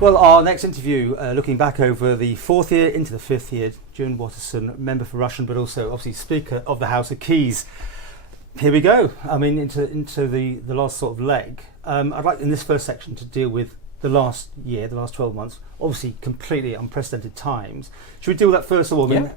Well, our next interview, looking back over the fourth year into the fifth year, Juan Watterson, member for Rushen, but also obviously Speaker of the House of Keys. Here we go. I mean, into the last sort of leg. I'd like in this first section to deal with the last year, the last 12 months, obviously completely unprecedented times. Should we deal with that first of all? Yeah. I mean,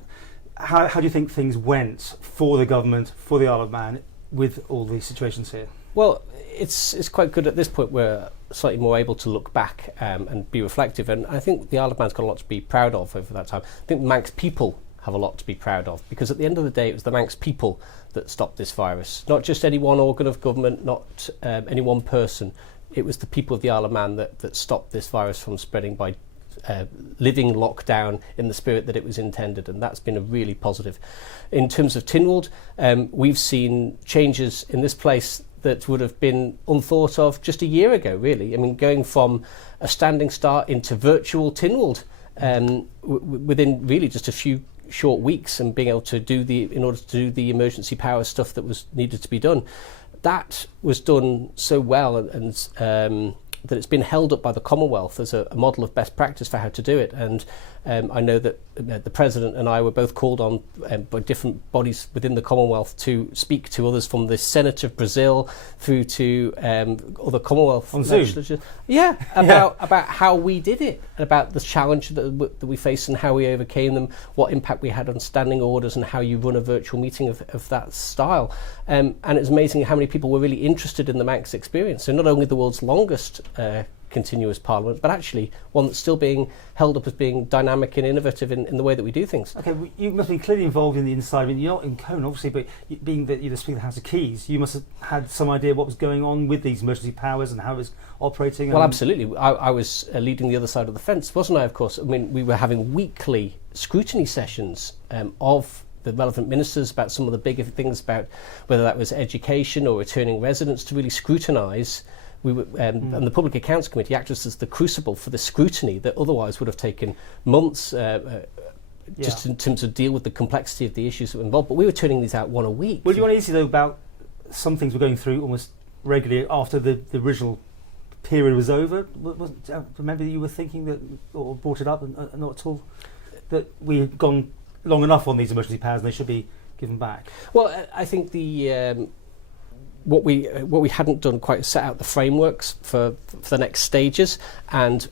how do you think things went for the government, for the Isle of Man, with all these situations here? Well, it's quite good at this point. We're slightly more able to look back and be reflective, and I think the Isle of Man's got a lot to be proud of over that time. I think the Manx people have a lot to be proud of, because at the end of the day it was the Manx people that stopped this virus, not just any one organ of government, not any one person. It was the people of the Isle of Man that stopped this virus from spreading by living lockdown in the spirit that it was intended, and that's been a really positive. In terms of Tynwald, we've seen changes in this place that would have been unthought of just a year ago, really. I mean, going from a standing start into virtual Tynwald within really just a few short weeks, and being able to in order to do the emergency power stuff that was needed to be done. That was done so well, and that it's been held up by the Commonwealth as a model of best practice for how to do it. And I know that the President and I were both called on by different bodies within the Commonwealth to speak to others, from the Senate of Brazil through to other Commonwealth legislatures. Yeah, about how we did it, about the challenge that we faced and how we overcame them, what impact we had on standing orders, and how you run a virtual meeting of that style. And it's amazing how many people were really interested in the Manx experience. So not only the world's longest continuous parliament, but actually one that's still being held up as being dynamic and innovative in the way that we do things. Okay, well, you must be clearly involved in the inside. I mean, you're not in Cone, obviously, but being that you're the Speaker of the House of Keys, you must have had some idea what was going on with these emergency powers and how it was operating. Well, absolutely. I was leading the other side of the fence, wasn't I, of course? I mean, we were having weekly scrutiny sessions of the relevant ministers about some of the bigger things, about whether that was education or returning residents, to really scrutinise. We were, and the Public Accounts Committee acted as the crucible for the scrutiny that otherwise would have taken months, just in terms of deal with the complexity of the issues that were involved. But we were turning these out one a week. Well, do you want to say though about some things we're going through almost regularly after the original period was over? Remember you were thinking that, or brought it up, and not at all, that we had gone long enough on these emergency powers and they should be given back? Well, I think the what we hadn't done quite is set out the frameworks for the next stages, and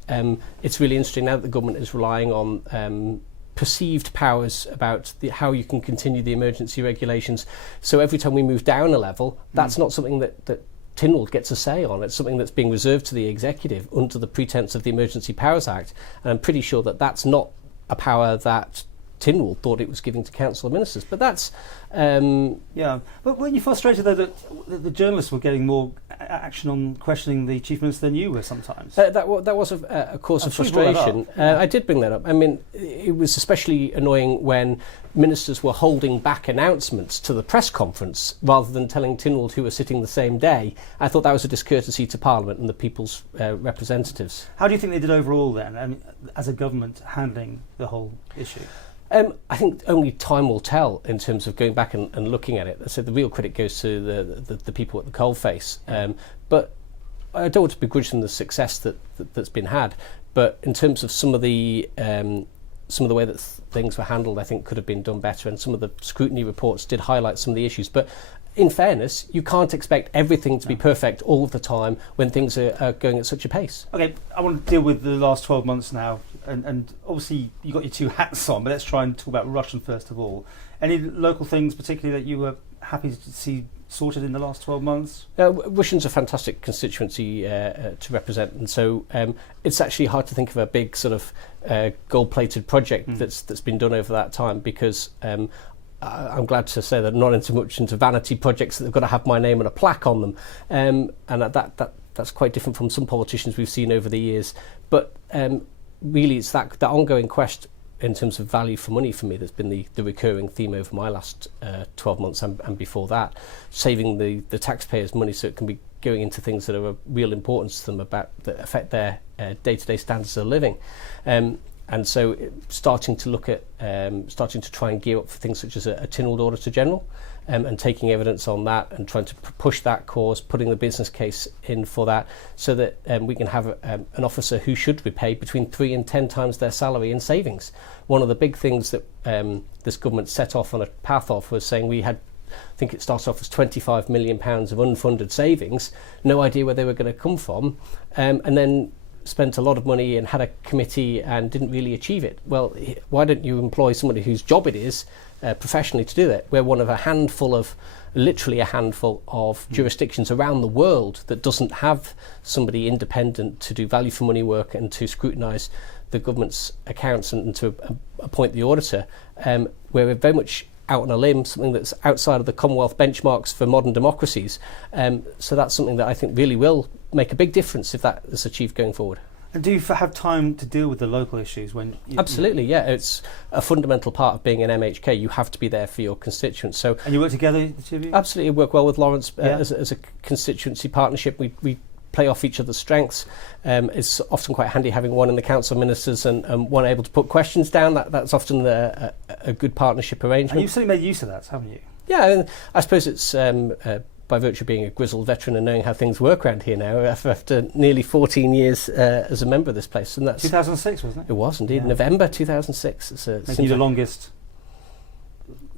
it's really interesting now that the government is relying on perceived powers about how you can continue the emergency regulations. So every time we move down a level, that's not something that Tynwald gets a say on. It's something that's being reserved to the executive under the pretense of the Emergency Powers Act, and I'm pretty sure that that's not a power that Tynwald thought it was giving to council of ministers. But that's but weren't you frustrated though that the journalists were getting more action on questioning the Chief Minister than you were sometimes? That was a cause of frustration. I did bring that up. I mean, it was especially annoying when ministers were holding back announcements to the press conference rather than telling Tynwald who were sitting the same day. I thought that was a discourtesy to Parliament and the people's representatives. How do you think they did overall then, I mean, as a government handling the whole issue? I think only time will tell in terms of going back and looking at it. So the real credit goes to the people at the coalface. But I don't want to begrudge them the success that's been had. But in terms of some of the way that things were handled, I think could have been done better. And some of the scrutiny reports did highlight some of the issues. But in fairness, you can't expect everything to be perfect all of the time when things are going at such a pace. Okay, I want to deal with the last 12 months now. And obviously you've got your two hats on, but let's try and talk about Rushen first of all. Any local things particularly that you were happy to see sorted in the last 12 months? Rushen's a fantastic constituency to represent, and so it's actually hard to think of a big sort of gold-plated project that's been done over that time, because I'm glad to say that I'm not into vanity projects that have got to have my name and a plaque on them, and that's quite different from some politicians we've seen over the years. But really, it's that ongoing quest in terms of value for money for me that's been the recurring theme over my last 12 months and before that, saving the taxpayers' money so it can be going into things that are of real importance to them, that affect their day-to-day standards of living. And so starting to look at, starting to try and gear up for things such as a Tynwald Auditor General, and taking evidence on that and trying to push that cause, putting the business case in for that, so that we can have an officer who should be paid between 3 and 10 times their salary in savings. One of the big things that this government set off on a path of was saying we had, I think it starts off as £25 million of unfunded savings, no idea where they were going to come from, and then spent a lot of money and had a committee and didn't really achieve it. Well, why don't you employ somebody whose job it is professionally to do that? We're one of literally a handful of jurisdictions around the world that doesn't have somebody independent to do value for money work and to scrutinise the government's accounts and to appoint the auditor. We're very much out on a limb, something that's outside of the Commonwealth benchmarks for modern democracies. So that's something that I think really will make a big difference if that is achieved going forward. And do you have time to deal with the local issues when? Absolutely, yeah. It's a fundamental part of being an MHK. You have to be there for your constituents. So, and you work together, the two of you? Absolutely, work well with Lawrence as a constituency partnership. We play off each other's strengths. It's often quite handy having one in the Council of Ministers and one able to put questions down. That's often a good partnership arrangement. And you've certainly made use of that, haven't you? Yeah, I suppose it's by virtue of being a grizzled veteran and knowing how things work around here now, after nearly 14 years as a member of this place. And that's 2006, wasn't it? It was indeed, November 2006. Making you the longest.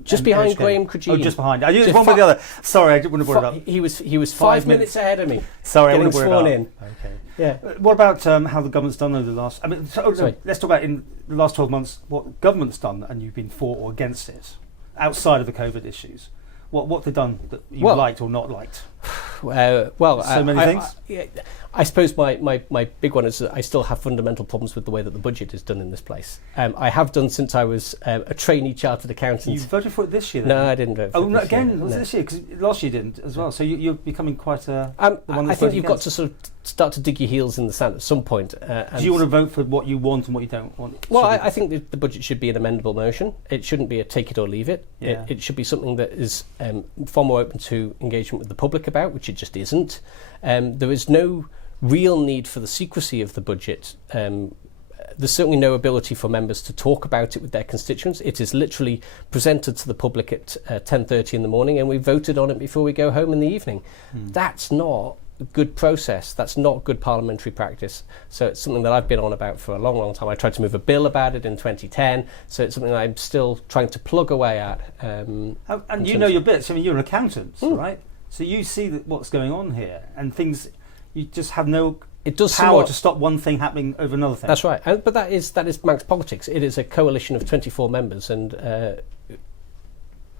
Just behind MHK. Graham Crugini. Oh, just behind. I knew one with the other. Sorry, I wouldn't have brought it up. He was 5 minutes ahead of me. Sorry, I getting wouldn't have brought sworn it in. up. Okay. Yeah. What about how the government's done over the last? I mean, let's talk about in the last 12 months what government's done, and you've been for or against it, outside of the COVID issues. What they've done that you liked or not liked? So many things. I suppose my big one is that I still have fundamental problems with the way that the budget is done in this place. I have done since I was a trainee chartered accountant. You voted for it this year, then? No, I didn't vote for it. Oh, no, again, was it this year? Because last year you didn't as well. So you're becoming quite a. I think you've got to sort of start to dig your heels in the sand at some point. Do you want to vote for what you want and what you don't want? Well, I think the budget should be an amendable motion. It shouldn't be a take it or leave it. Yeah. It should be something that is far more open to engagement with the public about, which it just isn't. There is no real need for the secrecy of the budget. There's certainly no ability for members to talk about it with their constituents. It is literally presented to the public at 10:30 in the morning, and we voted on it before we go home in the evening. That's not a good process. That's not good parliamentary practice. So it's something that I've been on about for a long, long time. I tried to move a bill about it in 2010. So it's something that I'm still trying to plug away at. And you know your bits. I mean, you're an accountant, right? So you see what's going on here, and things. You just have no power to stop one thing happening over another thing. That's right. But that is Manx politics. It is a coalition of 24 members, and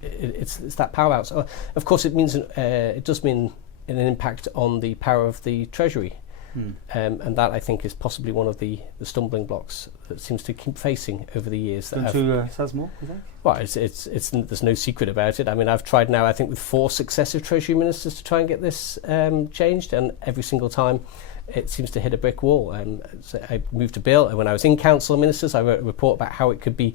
it's that power out. So of course, it does mean an impact on the power of the Treasury. And that, I think, is possibly one of the stumbling blocks that seems to keep facing over the years. Say more, you think? Well, there's no secret about it. I mean, I've tried now, I think, with 4 successive Treasury ministers to try and get this changed, and every single time it seems to hit a brick wall. So I moved a bill, and when I was in Council of Ministers, I wrote a report about how it could be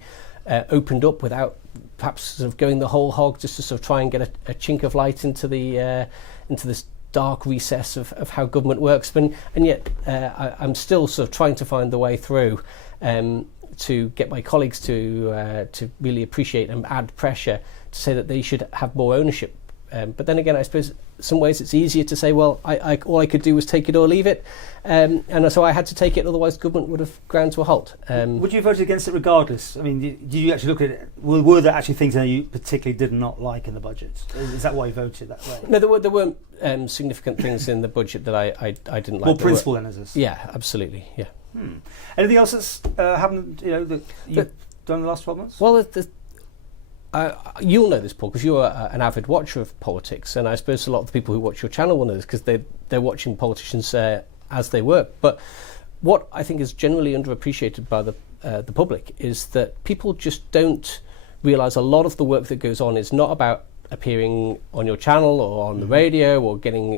opened up without perhaps sort of going the whole hog, just to sort of try and get a chink of light into this dark recess of how government works, and yet I'm still sort of trying to find the way through to get my colleagues to really appreciate and add pressure to say that they should have more ownership. But then again, I suppose in some ways it's easier to say, well, all I could do was take it or leave it, and so I had to take it, otherwise government would have ground to a halt. Would you have voted against it regardless? I mean, did you actually look at it? Were there actually things that you particularly did not like in the budget? Is that why you voted that way? No, there weren't significant things in the budget that I didn't like. More principle then, is this? Yeah, absolutely, yeah. Anything else that's happened, that you've done in the last 12 months? Well, you'll know this, Paul, because you're an avid watcher of politics, and I suppose a lot of the people who watch your channel will know this because they're watching politicians as they work. But what I think is generally underappreciated by the public is that people just don't realise a lot of the work that goes on is not about appearing on your channel or on the radio or getting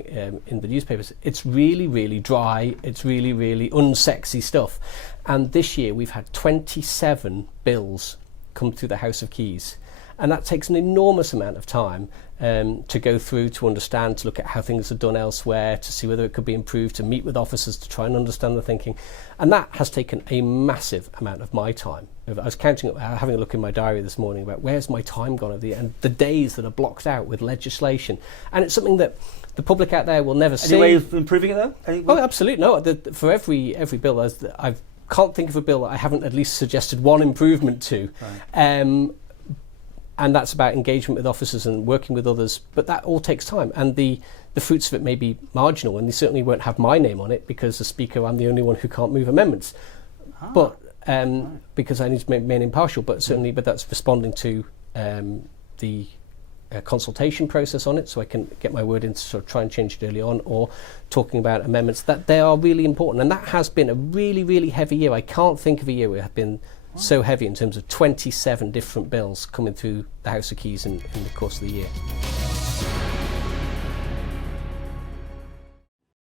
in the newspapers. It's really, really dry. It's really, really unsexy stuff. And this year we've had 27 bills come through the House of Keys. And that takes an enormous amount of time to go through, to understand, to look at how things are done elsewhere, to see whether it could be improved, to meet with officers to try and understand the thinking. And that has taken a massive amount of my time. I was counting, having a look in my diary this morning about where's my time gone and the days that are blocked out with legislation. And it's something that the public out there will never see. Any way of improving it though? Oh, absolutely. No, for every bill, I can't think of a bill that I haven't at least suggested one improvement to. Right. And that's about engagement with officers and working with others. But that all takes time. And the fruits of it may be marginal, and they certainly won't have my name on it because as Speaker, I'm the only one who can't move amendments. But right. Because I need to remain impartial, but certainly, but that's responding to the consultation process on it, so I can get my word in to sort of try and change it early on, or talking about amendments, that they are really important. And that has been a really, really heavy year. I can't think of a year where it have been so heavy in terms of 27 different bills coming through the House of Keys in the course of the year.